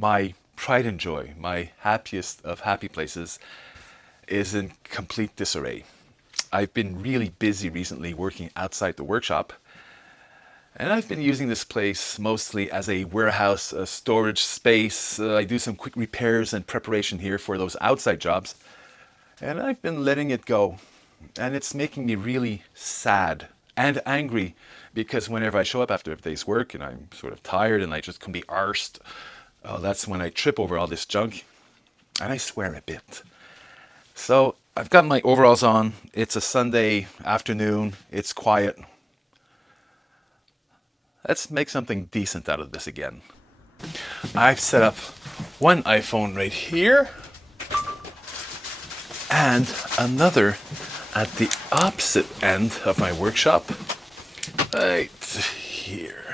my pride and joy, my happiest of happy places, is in complete disarray. I've been really busy recently working outside the workshop, and I've been using this place mostly as a warehouse, a storage space. I do some quick repairs and preparation here for those outside jobs, and I've been letting it go. And it's making me really sad and angry because whenever I show up after a day's work and I'm sort of tired and I just can be arsed, oh, that's when I trip over all this junk and I swear a bit. So I've got my overalls on. It's a Sunday afternoon. It's quiet. Let's make something decent out of this again. I've set up one iPhone right here and another at the opposite end of my workshop, right here.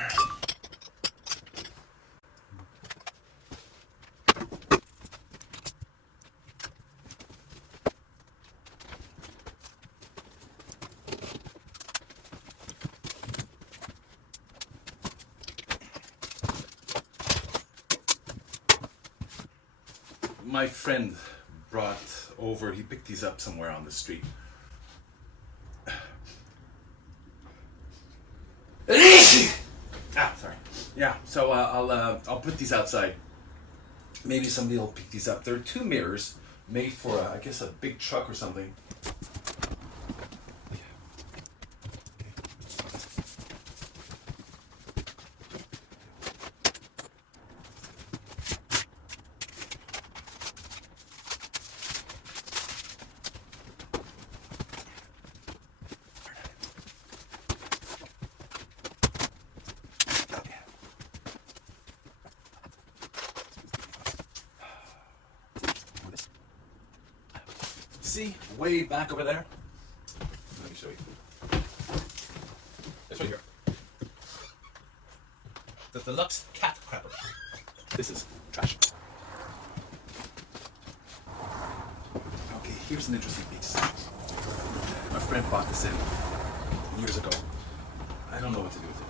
My friend brought over, he picked these up somewhere on the street. Sorry. Yeah, so I'll put these outside. Maybe somebody will pick these up. There are two mirrors made for, I guess, a big truck or something. See, way back over there. Let me show you. This right here. The deluxe cat crapper. This is trash. Okay, here's an interesting piece. My friend bought this in years ago. I don't know what to do with it.